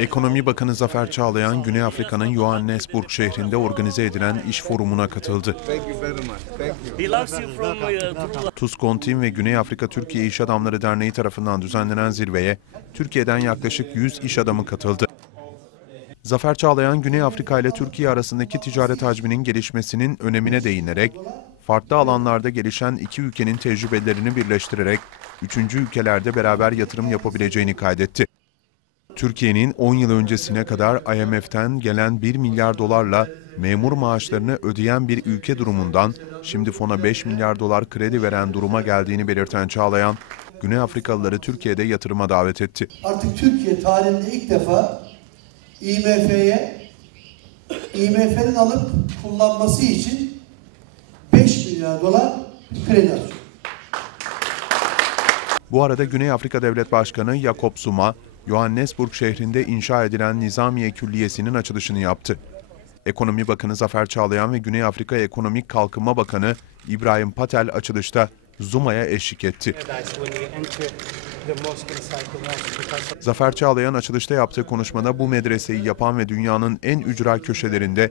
Ekonomi Bakanı Zafer Çağlayan, Güney Afrika'nın Johannesburg şehrinde organize edilen iş forumuna katıldı. Tuskontim ve Güney Afrika Türkiye İş Adamları Derneği tarafından düzenlenen zirveye Türkiye'den yaklaşık 100 iş adamı katıldı. Zafer Çağlayan, Güney Afrika ile Türkiye arasındaki ticaret hacminin gelişmesinin önemine değinerek, farklı alanlarda gelişen iki ülkenin tecrübelerini birleştirerek üçüncü ülkelerde beraber yatırım yapabileceğini kaydetti. Türkiye'nin 10 yıl öncesine kadar IMF'den gelen 1 milyar dolarla memur maaşlarını ödeyen bir ülke durumundan şimdi fona 5 milyar dolar kredi veren duruma geldiğini belirten Çağlayan, Güney Afrikalıları Türkiye'de yatırıma davet etti. Artık Türkiye tarihinde ilk defa IMF'ye IMF'nin alıp kullanması için 5 milyar dolar kredi açıyor. Bu arada Güney Afrika Devlet Başkanı Jacob Zuma, Johannesburg şehrinde inşa edilen Nizamiye Külliyesi'nin açılışını yaptı. Ekonomi Bakanı Zafer Çağlayan ve Güney Afrika Ekonomik Kalkınma Bakanı İbrahim Patel açılışta Zuma'ya eşlik etti. Zafer Çağlayan açılışta yaptığı konuşmada bu medreseyi yapan ve dünyanın en ücra köşelerinde